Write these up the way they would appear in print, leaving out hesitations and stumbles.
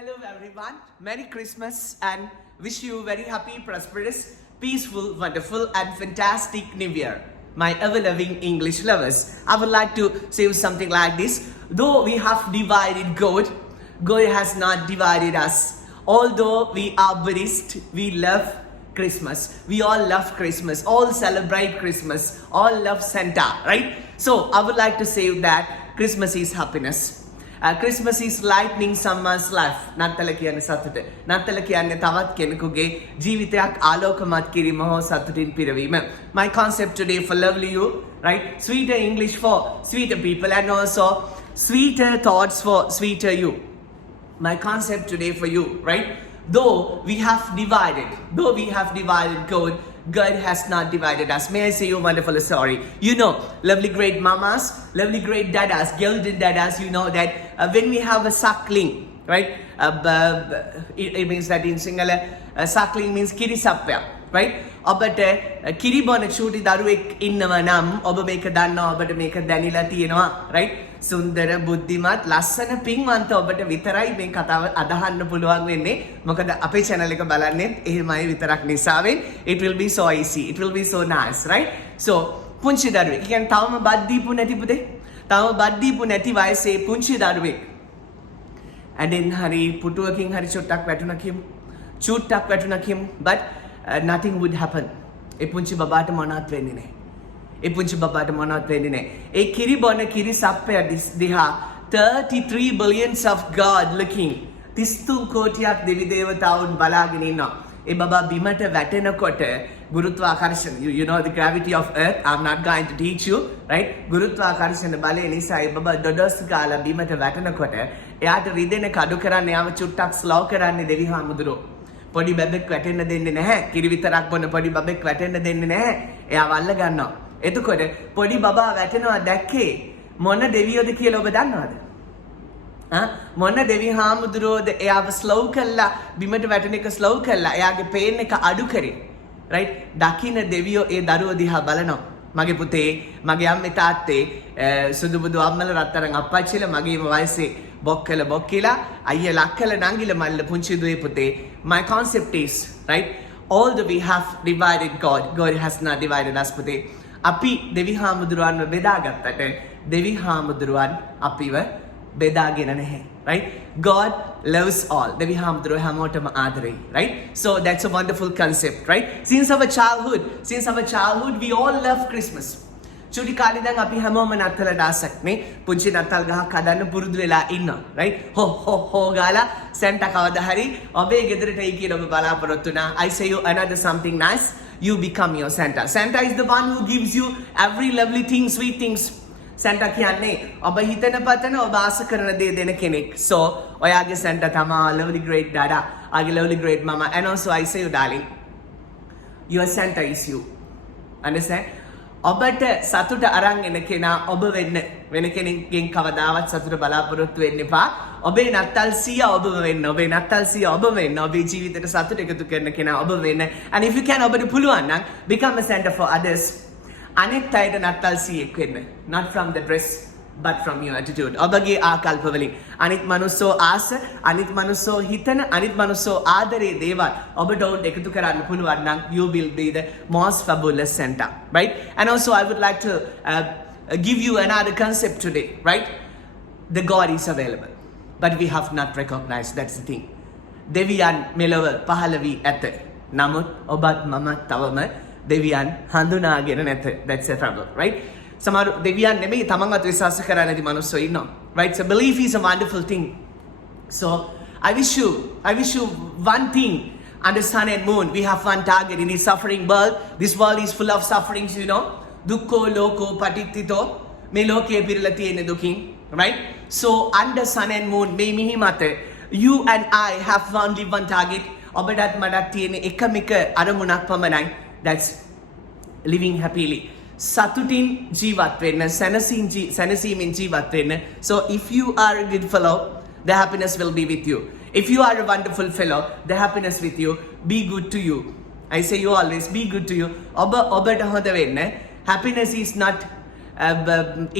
Hello everyone, Merry Christmas and wish you very happy, prosperous, peaceful, wonderful and fantastic New Year. My ever-loving English lovers, I would like to say something like this. Though we have divided God, God has not divided us. Although we are Buddhist, we love Christmas. We all love Christmas, all celebrate Christmas, all love Santa, right? So I would like to say that Christmas is happiness. Christmas is lightening someone's life. නත්තල කියන්නේ සතුට. නත්තල කියන්නේ තවත් කෙනෙකුගේ ජීවිතයක් ආලෝකමත් කිරීම හෝ සතුටින් පිරවීම. My concept today for lovely you, right? Sweeter English for sweeter people and also sweeter thoughts for sweeter you. My concept today for you, right? Though we have divided God, God has not divided us. May I say you a wonderful story? You know, lovely great mamas, lovely great dadas, golden dadas, you know that when we have a suckling, right? It means that in Sinhala, suckling means kirisapya, right? ඔබට කිරි බොන චූටි දරුවෙක් ඉන්නව නම් ඔබ මේක දන්නවා ඔබට මේක දැනিলা තියෙනවා right සුන්දර බුද්ධිමත් ලස්සන පින්වන්ත ඔබට විතරයි මේ කතාව අදහන්න පුළුවන් වෙන්නේ මොකද අපේ channel එක බලන්නෙත් එහෙමයි විතරක් නිසාවෙන් it will be so easy it will be so nice right so පුංචි දරුවෙක් කියන්නේ තවම බත් දීපු නැති පුතේ තවම බත් දීපු නැති වයසේ පුංචි දරුවෙක් ඇඬෙන් හරි පුටුවකින් හරි චුට්ටක් වැටුණා කියමු but nothing would happen. ඒ පුංචි බබාට මොනවත් වෙන්නේ නැහැ. ඒ පුංචි බබාට මොනවත් වෙන්නේ නැහැ. ඒ කිරි බොන කිරි සප්පය දිහා 33 billions of God looking. 33 කෝටියක් දෙවි දේවතාවුන් බලාගෙන ඉන්නවා. ඒ බබා බිමට වැටෙනකොට ගුරුත්වාකර්ෂණ you know the gravity of earth I'm not going to teach you right ගුරුත්වාකර්ෂණ බලය නිසා ඒ බබා දොඩස් ගාලා බිමට වැටෙනකොට එයාට රිදෙන කඩු කරන්න යාම චුට්ටක් ස්ලෝ කරන්නේ දෙවි හාමුදුරුවෝ පොඩි බබෙක් වැටෙන්න දෙන්නේ නැහැ. කිරි විතරක් බොන පොඩි බබෙක් වැටෙන්න දෙන්නේ නැහැ. එයාව අල්ල ගන්නවා. එතකොට පොඩි බබා වැටෙනවා දැක්කේ මොන දෙවියෝද කියලා ඔබ දන්නවද? මොන දෙවි හාමුදුරුවෝද එයාව ස්ලෝ කළා බිමට වැටෙන එක ස්ලෝ කළා එයාගේ පේන් එක අඩු කරේ. right? දකින්න දෙවියෝ ඒ දරුවෝ දිහා බලනවා. මගේ පුතේ මගේ අම්මේ තාත්තේ සුදු බුදු අම්මල රත්තරන් අප්පච්චිලා මගේ වයසේ බොක්කලා අයියා ලක්කල නංගිල මල්ල පුංචි දුවේ පුතේ my concept is right although we have divided God has not divided us පුතේ අපි දෙවි හාමුදුරුවන්ව බෙදාගත්තට දෙවි හාමුදුරුවන් අපිව බෙදාගෙන නැහැ right God loves all දෙවි හාමුදුරුවෝ හැමෝටම ආදරෙයි right so that's a wonderful concept right since our childhood we all love Christmas චුටි කාලේ ඉඳන් අපි හැමෝම නත්තලට ආසක් නේ පුංචි නත්තල් ගහක් හදන්න පුරුදු වෙලා ඉන්නවා right හෝ ගාලා සැන්ටා කවදා හරි ඔබේ ගෙදරට එයි කියලා ඔබ බලාපොරොත්තු වුණා I say you another something nice you become your Santa is the one who gives you every lovely thing sweet things Santa කියන්නේ ඔබ හිතන පතන ඔබ ආස කරන දේ දෙන කෙනෙක් so ඔයාගේ Santa තමා lovely great dada ආගේ lovely great mama and also I say you darling your Santa is you understand ඔබට සතුට අරන් එන කෙනා ඔබ වෙන්න වෙන කෙනෙක්ගෙන් කවදාවත් සතුට බලාපොරොත්තු වෙන්න එපා ඔබේ නත්තල් සියා ඔබ වෙන්න ඔබේ නත්තල් සියා ඔබ වෙන්න ඔබේ ජීවිතේට සතුට එකතු කරන කෙනා ඔබ වෙන්න and if you can ඔබට පුළුවන් නම් become a Santa for others අනෙක් අයට නත්තල් සියෙක් වෙන්න not from the dress but from your attitude ඔබගේ ආකල්ප වලින් අනිත් මනුස්සෝ ආස අනිත් මනුස්සෝ හිතන අනිත් මනුස්සෝ ආදරේ දේවල් ඔබට උන් එකතු කරන්න පුළුවන් නම් you will be the most fabulous Santa right and also I would like to give you another concept today right the God is available but we have not recognized that's the thing දෙවියන් මෙලව පහළ වී ඇත නමුත් ඔබත් මමත් තවම දෙවියන් හඳුනාගෙන නැත that's a trouble right සමහර දෙවියන් නෙමෙයි තමන්වත් විශ්වාස කරන්නේ නැති මිනිස්සු ඉන්නවා right so belief is a wonderful thing so I wish you one thing under sun and moon we have one target in this suffering world this world is full of sufferings you know දුක්ඛෝ ලෝකෝ පටිච්චිතෝ මේ ලෝකයේ පිරලා තියෙන දුකින් right so under sun and moon මේ මිහි මත you and I have only one target ඔබටත් මටත් තියෙන එකම එක අරමුණක් පමණයි that's living happily සතුටින් ජීවත් වෙන්න සැනසීමෙන් ජීවත් වෙන්න so if you are a good fellow the happiness will be with you if you are a wonderful fellow the happiness with you be good to you I say you always be good to you ඔබට හොඳ වෙන්න happiness is not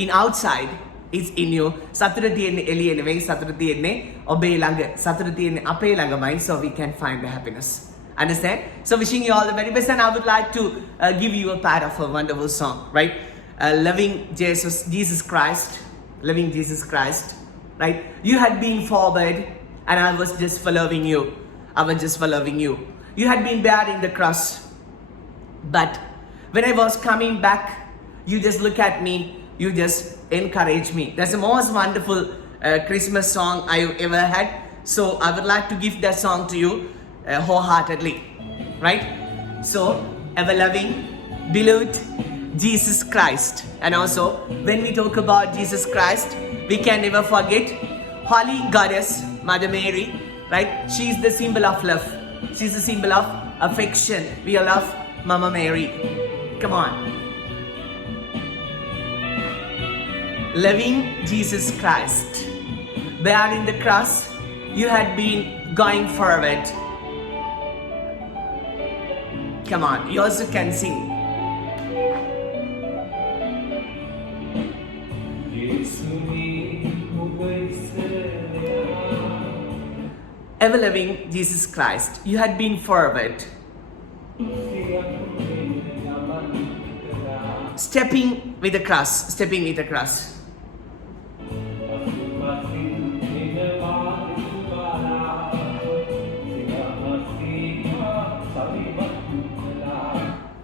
in outside is in you. සතුට තියෙන්නේ එළියේ නෙවෙයි සතුට තියෙන්නේ ඔබේ ළඟ. සතුට තියෙන්නේ අපේ ළඟමයි, so we can find the happiness. Understand? So wishing you all the very best, and I would like to give you a part of a wonderful song, right? Loving Jesus Christ, loving Jesus Christ, right? You had been forward, and I was just following you. I was just following you. You had been bearing the cross, but when I was coming back, you just look at me, you just encourage me. That's the most wonderful Christmas song I've ever had. So I would like to give that song to you wholeheartedly, right? So, ever loving, beloved Jesus Christ. And also, when we talk about Jesus Christ, we can never forget Holy Goddess, Mother Mary, right? She is the symbol of love. She's the symbol of affection. We all love Mama Mary. Come on. Loving Jesus Christ, bearing the cross, you had been going forward. Come on, you also can sing. Ever loving Jesus Christ, you had been forward. Stepping with the cross, stepping with the cross.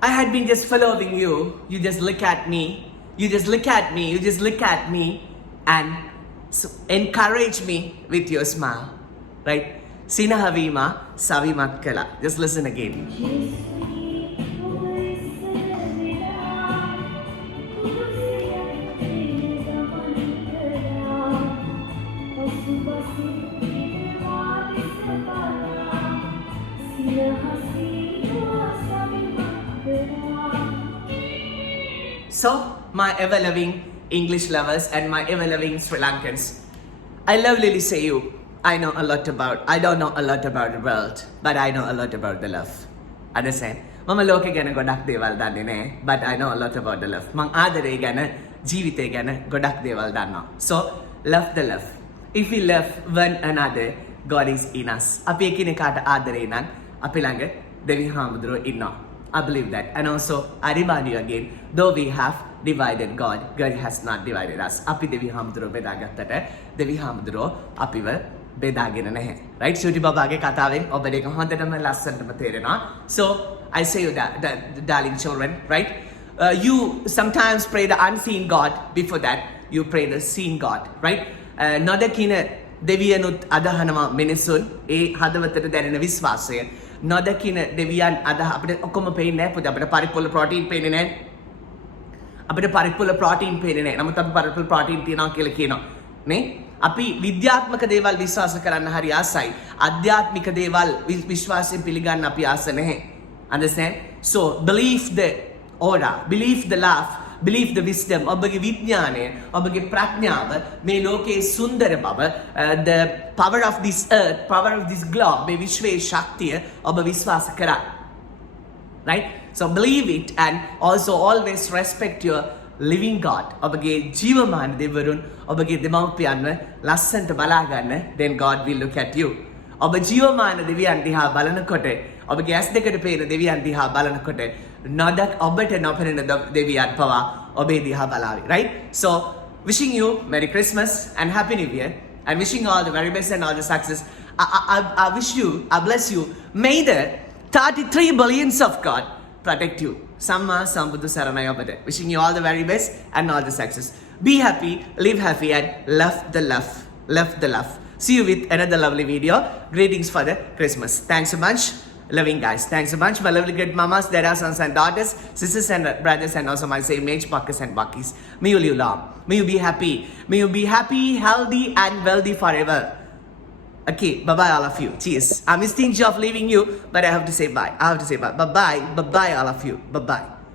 I had been just following you. You just look at me. You just look at me. You just look at me and encourage me with your smile. Right? Sinahavima savimat kala. Just listen again. So, my ever-loving English lovers and my ever-loving Sri Lankans, I lovely say you, I don't know a lot about the world, but I know a lot about the love. Understand? Mama loke gana godak dewal danne ne, but I know a lot about the love. Mang adare gana, jeevithe gana godak dewal danna. So, love the love. If we love one another, God is in us. Api ekinekata adare nan, api ළඟ Devi Hamudro inna. I believe that. And also, I remind you again, though we have divided God, God has not divided us. Api Devi Hamudro bedagattata, Devi Hamudro apiwa bedagena nahe. Right? Shruti Babage katawen obade එක හොඳටම ලස්සනටම තේරෙනවා. So, I say you that, darling children, right? You sometimes pray the unseen God. Before that, you pray the seen God, right? නොදකින දෙවියනුත් අදහනවා මිනිසුන් ඒ හදවතට දැනෙන විශ්වාසය. නොදකින දෙවියන් අදහ අපිට ඔක්කොම පේන්නේ නැහැ. පුතේ අපිට පරිපූර්ණ ප්‍රෝටීන් පේන්නේ නැහැ. අපිට පරිපූර්ණ ප්‍රෝටීන් පේන්නේ නැහැ. නමුත් අපි පරිපූර්ණ ප්‍රෝටීන් තියනවා කියලා කියනවා. නේ? අපි විද්‍යාත්මක දේවල් විශ්වාස කරන්න හරි ආසයි. අධ්‍යාත්මික දේවල් විශ්වාසයෙන් පිළිගන්න අපි ආස නැහැ. Understand? So, believe the order, believe the love, believe the wisdom. ඔබගේ විඥානය, ඔබගේ ප්‍රඥාව, මේ ලෝකයේ සුන්දර බව, the power of this earth, power of this globe, මේ විශ්වයේ ශක්තිය ඔබ විශ්වාස කරා. Right? So believe it and also always respect your living God. ඔබගේ ජීවමාන දෙවිවරුන්, ඔබගේ දෙමව්පියන්ව ලස්සනට බලා ගන්න. Then God will look at you. ඔබ ජීවමාන දෙවියන් දිහා බලනකොට, ඔබගේ ඇස් දෙකට පේන දෙවියන් දිහා බලනකොට ඔබට නොපෙනෙන දෙවියන් පවා ඔබේ දිහා බලාවි. Right? So, wishing you Merry Christmas and Happy New Year and wishing you all the very best and all the success. I wish you, I bless you. May the 33 billions of God protect you. Samma Sambuddha Saranaya Obade. Wishing you all the very best and all the success. Be happy, live happy and love the love. Love the love. See you with another lovely video. Greetings for the Christmas. Thanks so much. Loving guys. Thanks so much. My lovely great mamas, there are sons and daughters, sisters and brothers, and also my same age, Buckers and Buckies. May you live long. May you be happy. May you be happy, healthy, and wealthy forever. Okay, bye-bye all of you. Cheers. I'm stingy of leaving you, but I have to say bye. I have to say bye. Bye-bye. Bye-bye all of you. Bye-bye.